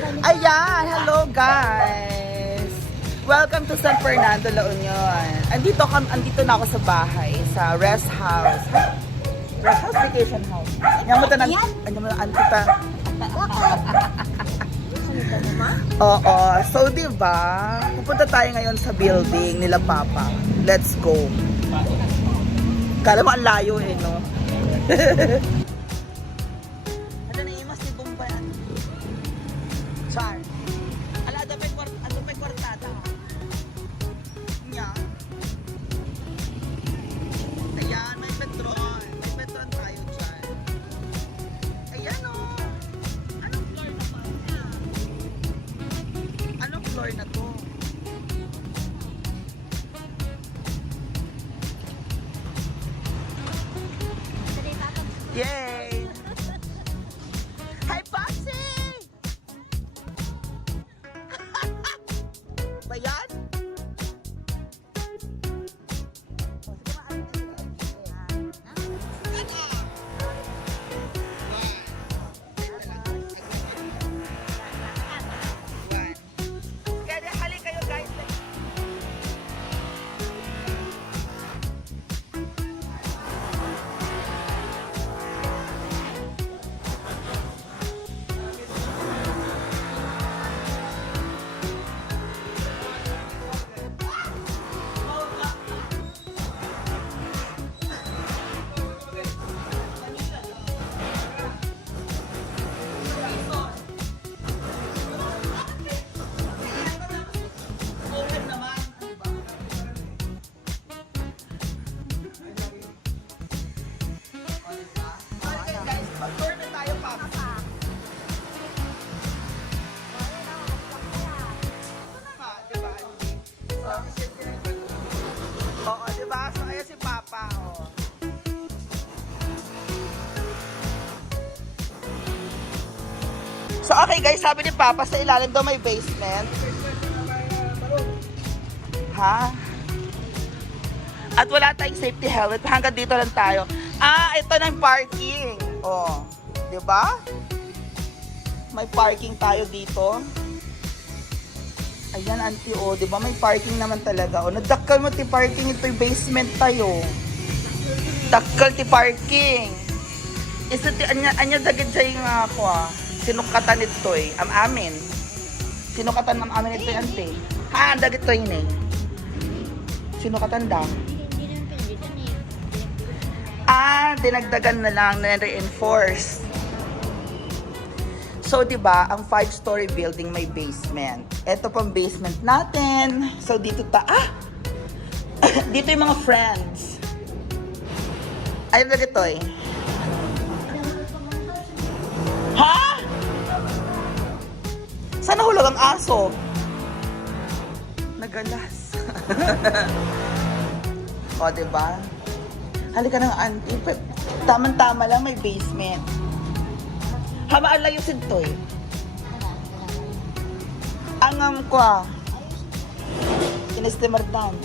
Ayan, hello guys! Welcome to San Fernando, La Union. Andito, kam, andito na ako sa bahay, sa rest house. Rest house, vacation house. Yan mo tanan, ano mo, antita. Oo, so di ba? Pupunta tayo ngayon sa building nila Papa. Let's go. Kala mo ang layo eh, no? Yay! So, okay guys, sabi ni Papa, sa ilalim daw may basement. Ha? At wala tayong safety helmet. Hanggang dito lang tayo. Ah, ito na yung parking. Oh, di ba? May parking tayo dito. Ayan, auntie, oh, di ba? May parking naman talaga. Oh, nadakal mo ti parking. Ito yung basement tayo. Dakal ti parking. Isa ti, anya, anya dagit siya yung ako, ah. Sinukatan ito eh. Am amin. Sinukatan ng amin ito, auntie. Ha, dagit to yun eh. Sinukatan daw. Ah, dinagdagan na lang na reinforce. So, 'di ba, ang five-story building may basement. Ito pang basement natin. So, dito ta ah. dito yung mga friends. Ayun na dito eh. Ha? Saan nahulog ang aso? Nagalas. o, diba? Halika ng auntie. Tamang-tama lang may basement. Hamaan lang yung sinto eh. Angam ko ah. Inestimardan.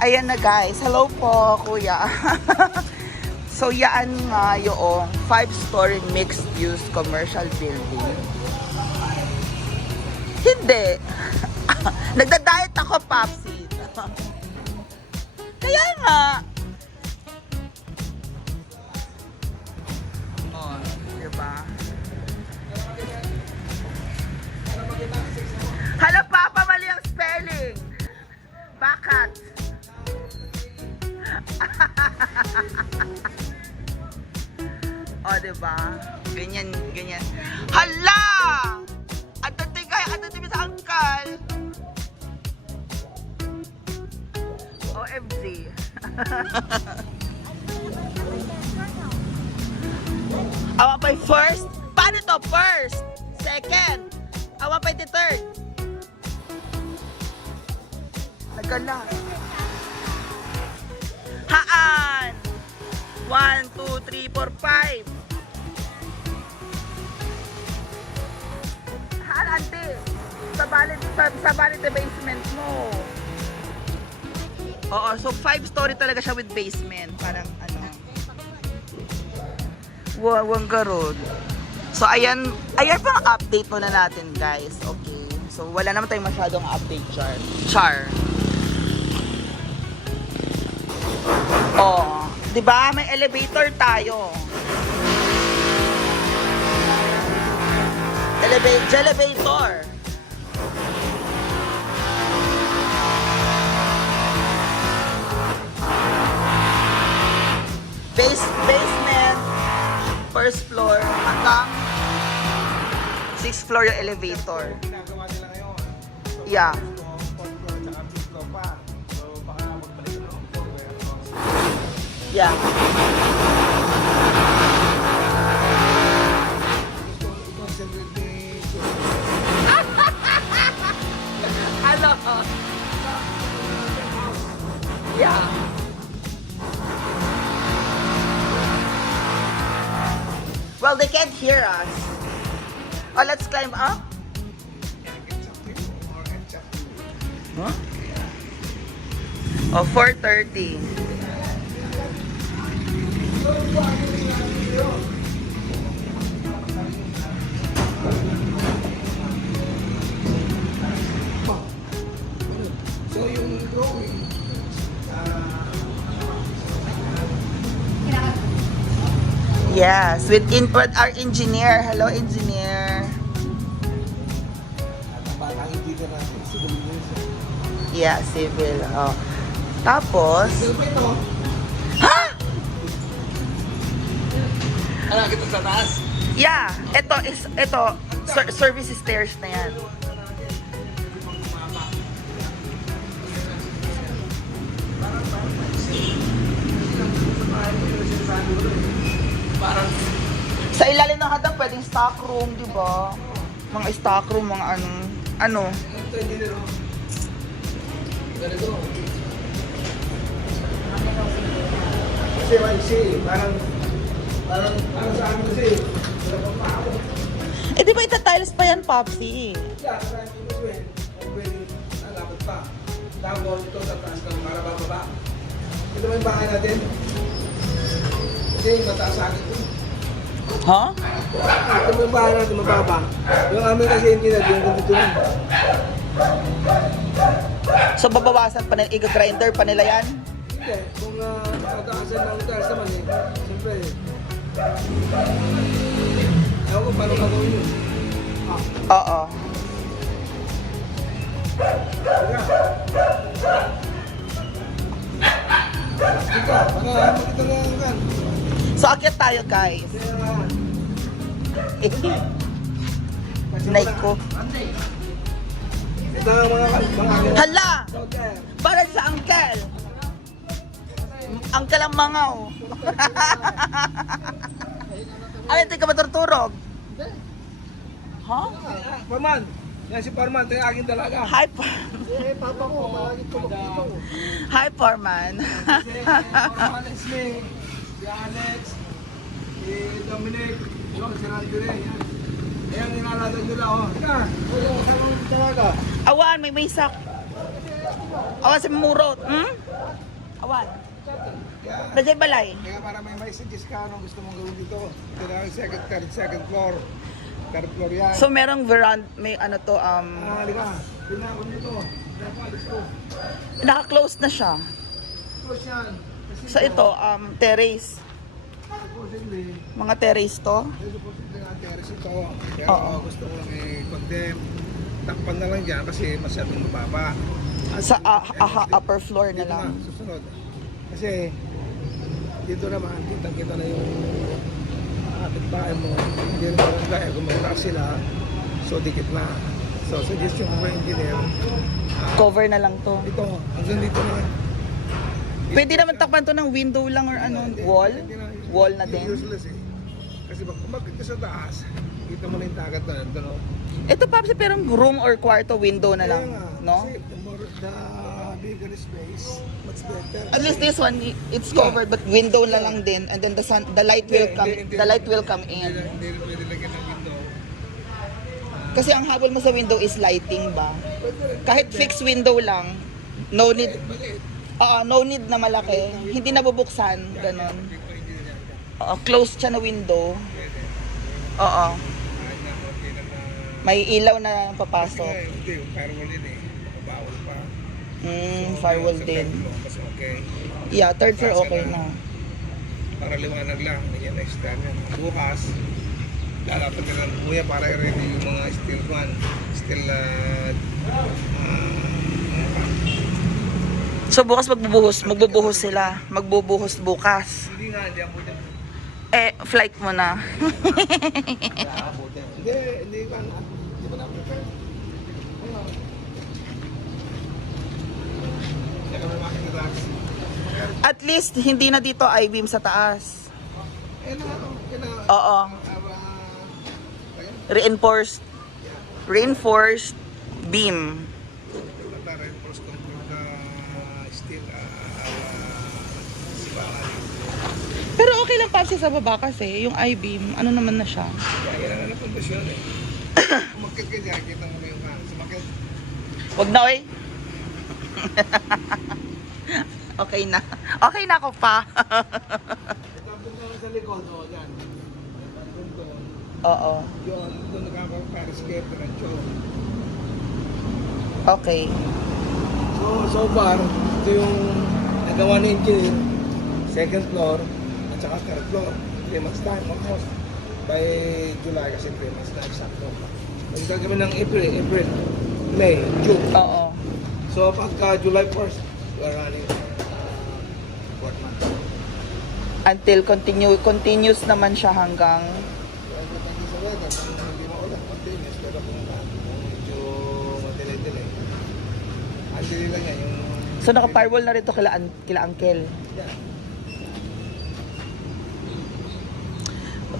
Ayan na guys. Hello po, kuya. so, yaan nga yung five-story mixed-use commercial building. Hindi. Nagda-diet ako, Popsi. Kaya nga. First? Second? Awa pa yung third? Nagala. Haan! 1, 2, 3, 4, 5. Haan, ante. Sa balit, sa, basement mo. Oo, so five story talaga siya with basement. Parang ano. Wa wang garod. So, ayan, ayan pang update muna natin, guys. Okay. So, wala naman tayong masyadong update, Char. Char. Oh, 'di ba? May elevator tayo. Eleva- elevator. Base basement, first floor hanggang sixth floor yung elevator. Yeah. Yeah. Yeah. Well, they can't hear us. Oh, let's climb up. Huh? Oh, 4.30. So, Yes, with, in, with our engineer. Hello, engineer. Yeah, civil. Oh. Tapos, ha? ano, kita sa taas? Yeah, ito is ito ser- service stairs na yan. Parang, Sa ilalim ng hagdan pwedeng stock room, di ba? Mga stock room, mga ano, ano. Ganito. Kasi, kasi, parang, parang, parang sa amin kasi, wala pang pako. Eh di ba ita-tiles pa yan, Popsy? Yeah, parang ito eh, kung pwede, dapat pa. Tapos ito sa taas ng para bababa. Ito ba yung bahay natin? Kasi mataas sa akin ito. Ha? Ito ba yung bahay natin mababa? Yung amin kasi hindi na, yung ganito lang. So babawasan pa nila, i-grinder pa nila yan? Hindi, kung uh, mataasan ng taas naman eh, siyempre eh. Ewan ko paano gagawin yun. Ah, Oo. ika, para makita na yung kan. So akyat tayo, guys. Kaya, Eh, Nay ang mga mga. Hala! Para sa uncle. Uncle ang mga, oh. Ay, hindi ka matutulog? Ha? Parman, yan si Parman, ito yung aking dalaga. Hi, pa- Eh, papa ko, palagi tulog dito. Hi, Foreman. Si Parman, Leslie, si Alex, si Dominic, yun, si Randy Ray, yan. Ayan, nilalagay nila, oh. Ika. Awan, may may sak. Awan sa murot. Hmm? Awan. Dajay balay. kaya para may may suggest ka, anong gusto mong gawin dito? Ito na yung second, third, second floor. Third floor yan. So, merong veranda, may ano to, um, Ah, halika. Pinakon nito. Pinapalis ko. naka-close na siya. Close yan. Kasi So, ito, um, terrace. Mga terrace to. Medyo posible nga terrace ito. Kaya Oo. gusto ko i-condemn. Takpan na lang dyan kasi masyadong mababa. Sa ah, ah, upper floor na lang. susunod. Kasi dito naman, kitang-kita na yung kapitbahay mo. Hindi naman ang gaya. Kung magtaas sila, so dikit na. So, suggestion ko kay engineer, Cover na lang to. ito, hanggang dito na. Pwede naman takpan to ng window lang or ano, wall? na- Wall na din. Useless eh. Kasi pag umakit ka sa taas, kita mo na yung tagat na nandun. no? Ito, Papsi, pero room or kwarto window na lang. Nga, No? Kasi the more the bigger space, much better. At least this one, it's covered, but window na lang din. And then the sun, the light will Hindi, come, hindi, the light will come in. Hindi na pwede lagyan ng window. Kasi ang habol mo sa window is lighting ba? Kahit fixed window lang, no need, oo, no need na malaki. Hindi nabubuksan, ganun. Oo, closed siya na window. Oo. May ilaw na papasok. Hindi, firewall yun eh. Bawal pa. Mm, firewall din. Mas okay. Yeah, third floor okay na. Para liwanag lang. Yan next time yan. Bukas, lalapat ka ng buya para i-ready yung mga steel one. Steel, uh, So bukas magbubuhos, magbubuhos sila. Magbubuhos bukas. hindi nga, hindi ako. Eh, flight mo na. At least, hindi na dito I-beam sa taas. Oo. Reinforced. Reinforced beam. Para reinforce control na steel, ah, ah, sibangan. Pero okay lang pa siya sa baba kasi, yung I-beam, ano naman na siya. Kaya pundasyon eh. Umakit ka dyan, kita mo na yung kan. Sumakit. Wag na, oy. okay na. Okay na ako pa. Tapos na sa likod, o yan. Doon doon. Oo. Yun, doon na. Okay. So, so far, ito yung nagawa ng engineer, second floor, floor. 3 months time, almost. By July, kasi 3 months na exacto. Nagdag kami ng April, April, May, June. Oo. So, pagka July 1st, we are running uh, fourth month. Until continue, continuous naman siya hanggang. So naka-firewall na rin to kila, kila Uncle. Yeah.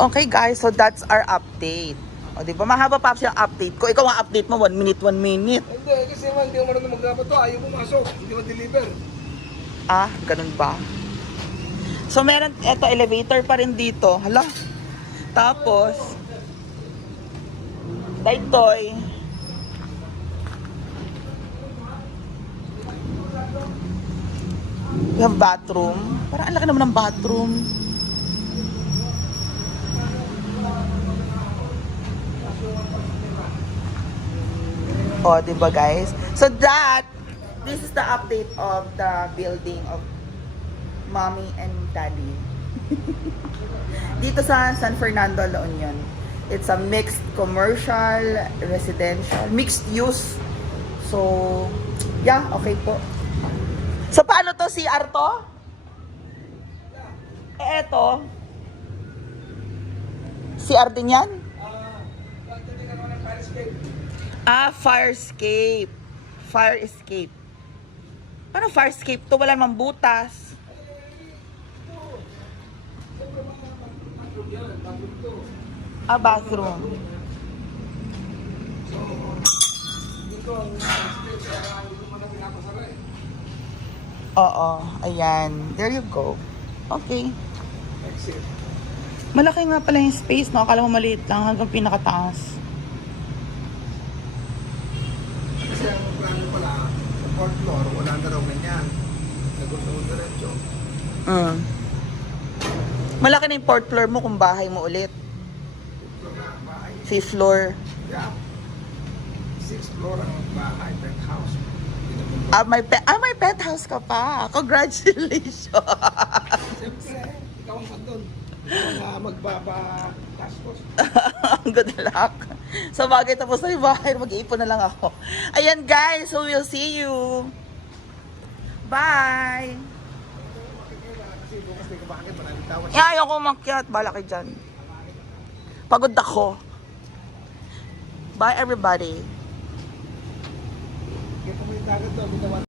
Okay guys, so that's our update. O di ba mahaba pa yung update ko. Ikaw ang update mo 1 minute 1 minute. Hindi, kasi man, hindi mo marunong magdapat to, ayaw pumasok, hindi mo deliver. Ah, ganun ba? So meron eto elevator pa rin dito. Hala. Tapos Daytoy. We have bathroom. Parang ang laki naman ng bathroom. Oh, di ba guys? So that, this is the update of the building of mommy and daddy. Dito sa San Fernando, La Union. It's a mixed commercial, residential, mixed use. So, yeah, okay po. So, paano to? CR to? Eh, eto. CR din yan? Ah, fire escape. Fire escape. Paano fire escape to? Wala namang butas. Ah, bathroom. Oo, ayan. There you go. Okay. Malaki nga pala yung space, no? Akala mo maliit lang hanggang pinakataas. Kasi ang plano pala, sa fourth floor, wala na raw ganyan. Nagustuhan diretso. Mm. Malaki na yung fourth floor mo kung bahay mo ulit. Fifth floor. Yeah. Sixth floor ang bahay, penthouse. Ah, may, pe- ah, may penthouse ka pa. Congratulations. Siyempre, ikaw ang ang uh, magbaba-tastos. Good luck. Sa bagay tapos na yung bahay, mag-iipon na lang ako. Ayan guys, so we'll see you. Bye! Kasi bukas may kabakit, maraming tawas. Eh, ayaw ko umakyat. Bala kayo dyan. Pagod ako. Bye everybody.